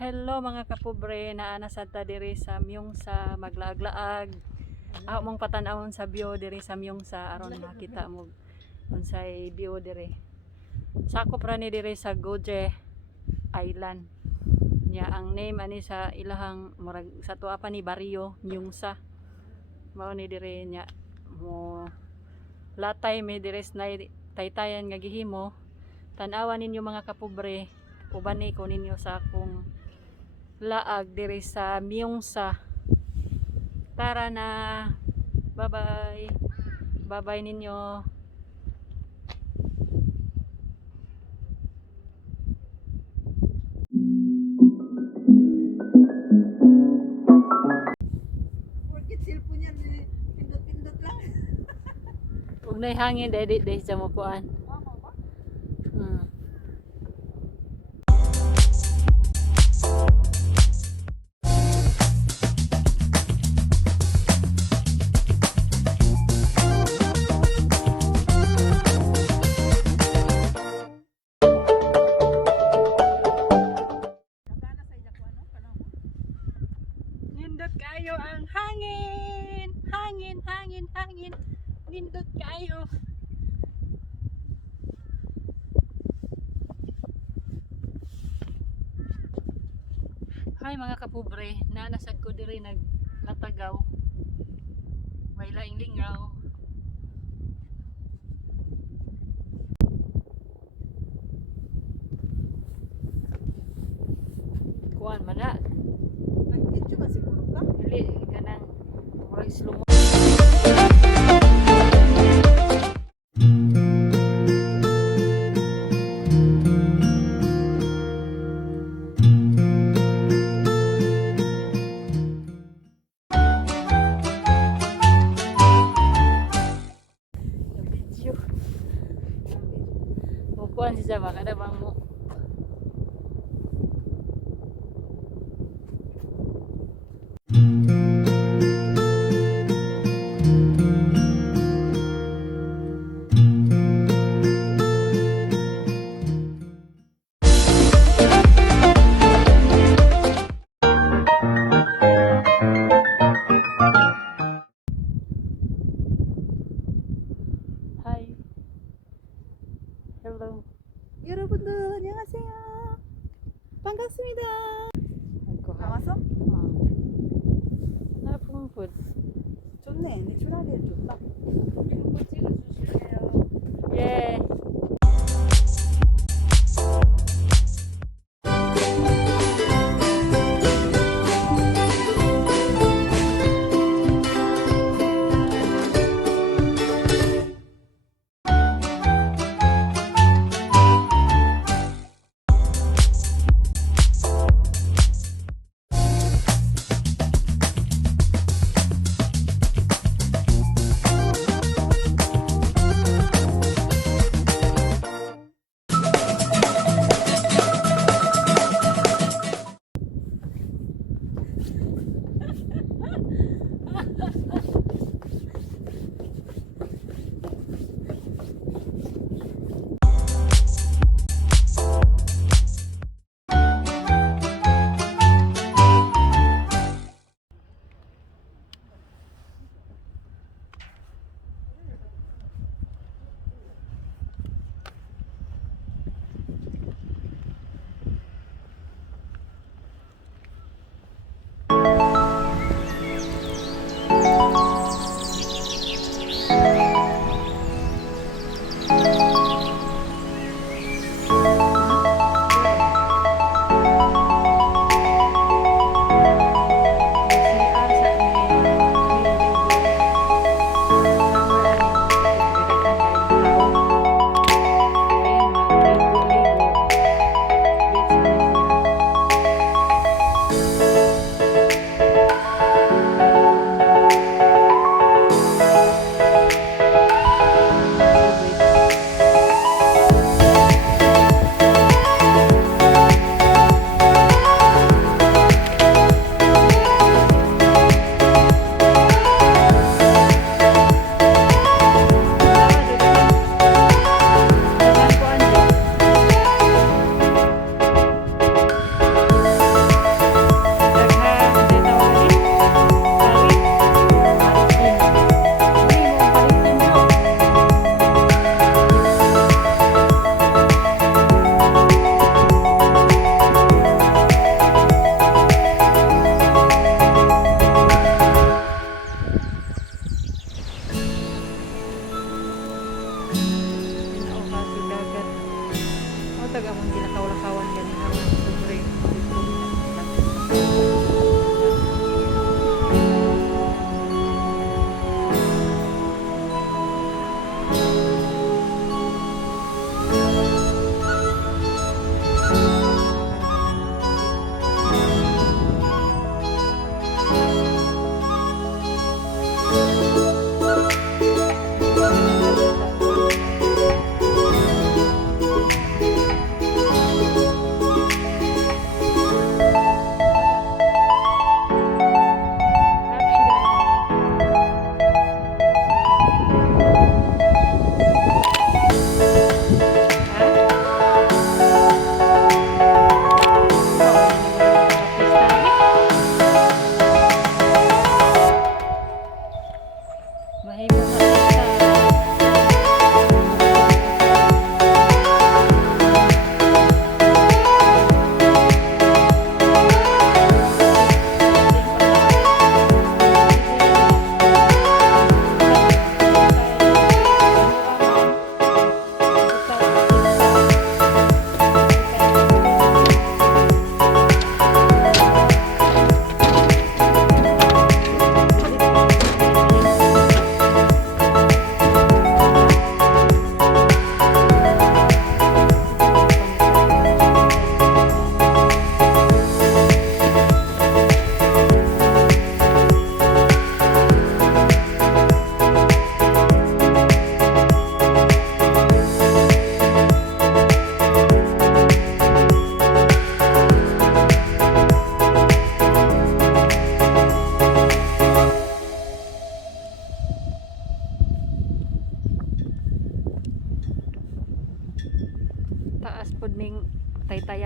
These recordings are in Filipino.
Hello mga kapobre, naa sa ta diri sa myeongsa maglaag-laag. Mong patanawon sa bio diri sa myeongsa aron makita mo unsay bio diri. Sakop ra ni diri sa Goje Island. Nya ang name ani sa ilahang murag sa tuwa pa ni barrio myeongsa. Mao ni diri nya mo latay mi diri sa taytayan nga gihimo. Tan-awan ninyo mga kapobre, uban ni ko ninyo sa akong laag diri sa myeongsa. Tara na. Bye bye. Bye bye ninyo. Porkit cellphone niya pindot-pindot lang. Ug nay hangin dahil sa mo kuan. Mama ba? Nindot kayo ang hangin. Hangin. Nindot kayo. Hi mga kapobre, nanasad ko diri naglatagaw. May laing lingaw. Kuan man na. Nag-video ba siguro ka? Dili kanang murag slow mo. Video. Kuan si Jama kada bang mo. Hi. Hello. 여러분들 안녕하세요. 반갑습니다. 나왔어? 나쁜 분. 좋네. 내추럴하게 좋다. 이런 거 찍어주실래요? 예.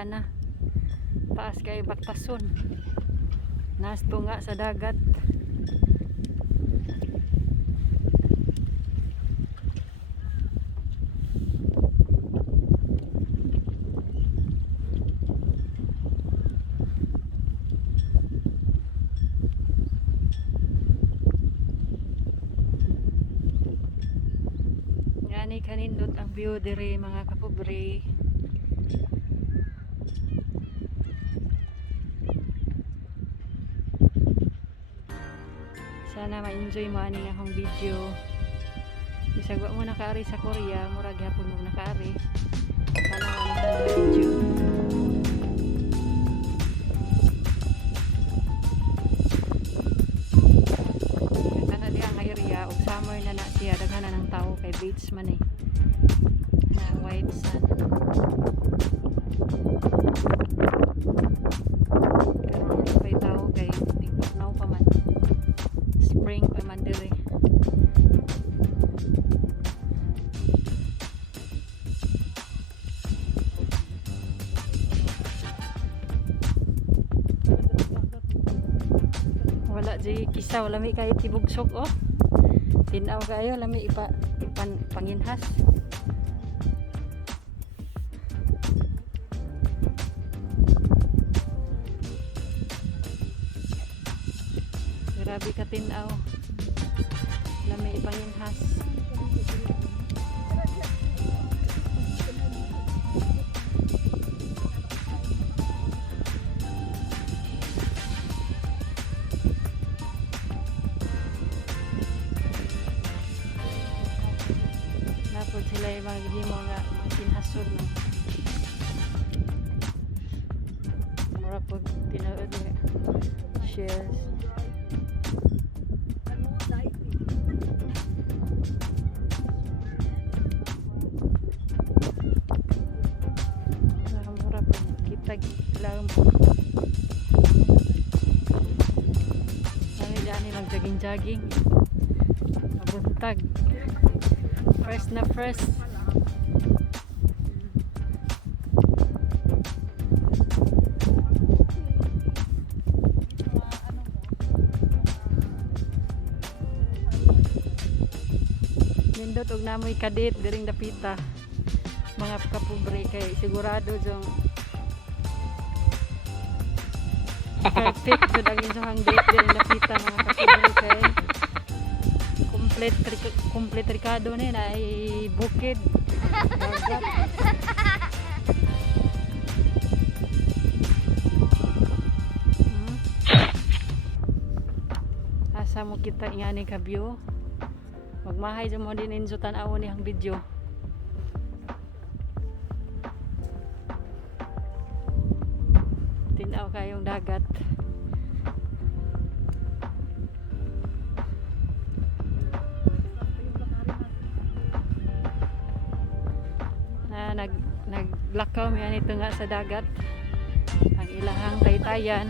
BOHOLANA. Taas kay Baktason. Nasto nga sa dagat. Ngani kanindot ang view dire mga kapobre. Sana ma-enjoy mo ani akong video. Bisag wa mo nakaari sa Korea, murag hapon mo nakaari. Sana ma-enjoy. Kana di ang area og summer na siya, daghan na ng tao kay beach man eh. Na white sand. Pero wala pa'y tao kay tignaw pa man. Spring pa man dire. Wala di kisa, wala may kahit tibugsok oh. Tinaw kayo, lami panginhas. Grabe ka tinaw. Lami ipanginhas. Napod sila yung mga hinimo nga mga kinhasod no. Mura po tinaod nga shells. Mura po kitag lang po. Kami dyan nilang jogging-jogging. Mabuntag. First na first. Nindot og namoy kadit diring dapita. Mga kapobre kay sigurado jong perfect jud ang inyong date diring dapita mga kapobre kay complete Ricardo ni na ay bukid. Dagat. Asa mo kita ingani ka view. Magmahay dyan mo din inso tanaw ni ang video. Tinaw kayong dagat. Naglakaw yan ito nga sa dagat. Ang ilahang taytayan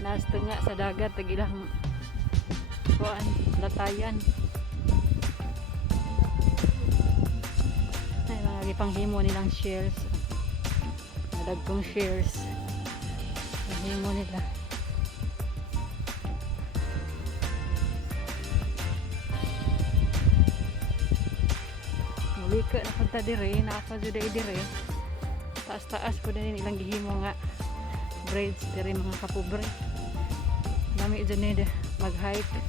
nasto nga sa dagat ang ilahang kuan latayan. Ay mga gipanghimo nilang shells. Nadagkong shells. Ang himo nila. Wika na punta dire, nakapajuday dire. Taas-taas po din ilang gihimo nga braids dire mga kapobre. Nami dyan mag-hike.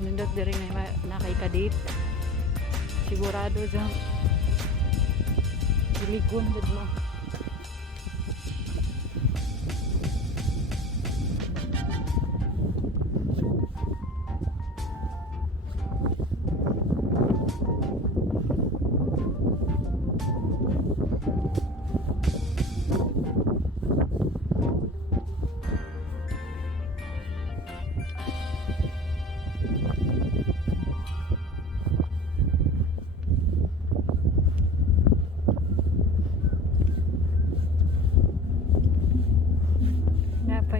Nindot dire na kay kadit. Sigurado dyan iligon dyan mo.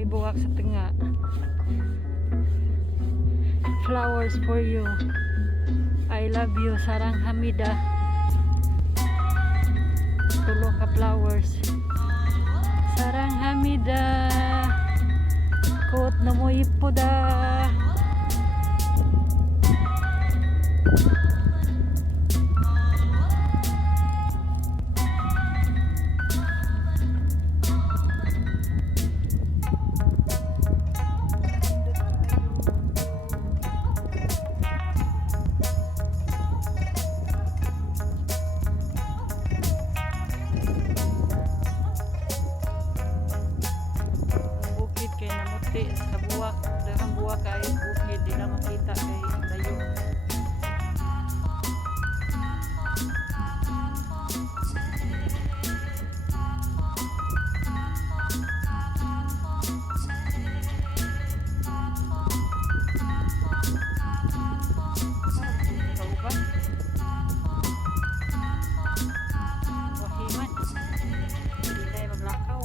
Buwak sa tinga. Flowers for you. I love you, Sarang Hamida. Namoy po da. Bukid kay namuti sa buwak. Daghang buwak kay bukid di na makita kay layo. Kauban. Wahiman. Hindi na maglakaw.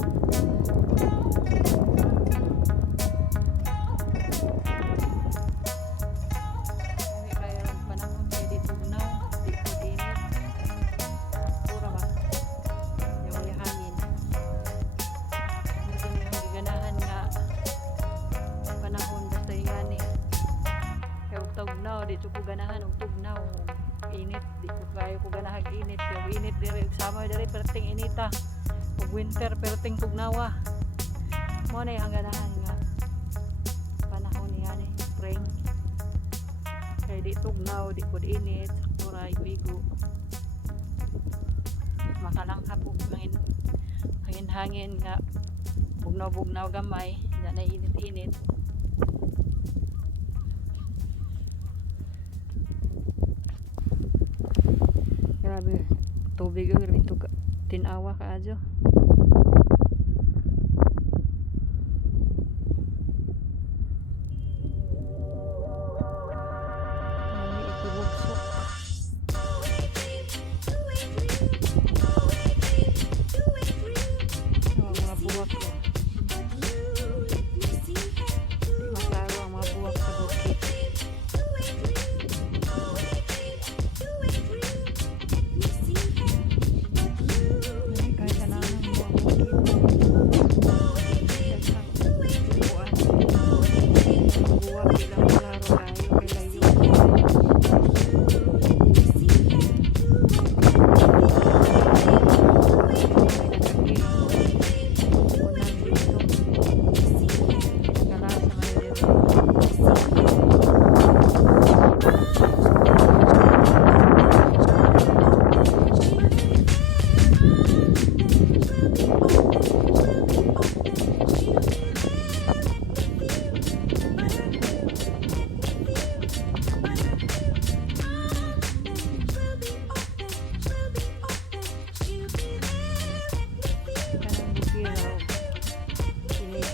Kami kaya ang panahon kay di tugnaw, di po dinit. Pura ba? Yung may hangin. Hindi na yung ganahan nga panahon basta ingani. Kaya og tugnaw, di ko ganahan og tugnaw. Init, di ko kayo ko ganahag init. Yung init diri, summer diri, perting inita. Ug winter, perting tugnawa. Mo na yung ganahan nga panahon niya ni spring. Kaya di tugnaw, di po init, sakura, ibigo. Makalangkap og hangin nga bugnaw-bugnaw gamay, na init-init. Grabe, tubig ang grabe ito tinawa ka adyo. Nami ikubugsok. Mga buwak ko. Di maklaro ang mga buwak sa bukid. Kahit alam ng mga bukid. Buwan. Buwak bilang klaro kayo kay layo.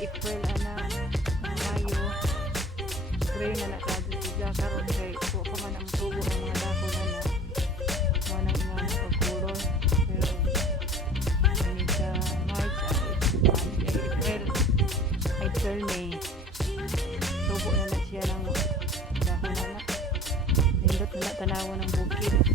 April ana Mayo spring na nakadto siya karon kay ko man ang tubo ang mga dako na wala nga pagkulor pero ini sa March April May tubo na siya ng dako na nindot na tanawan ng bukid.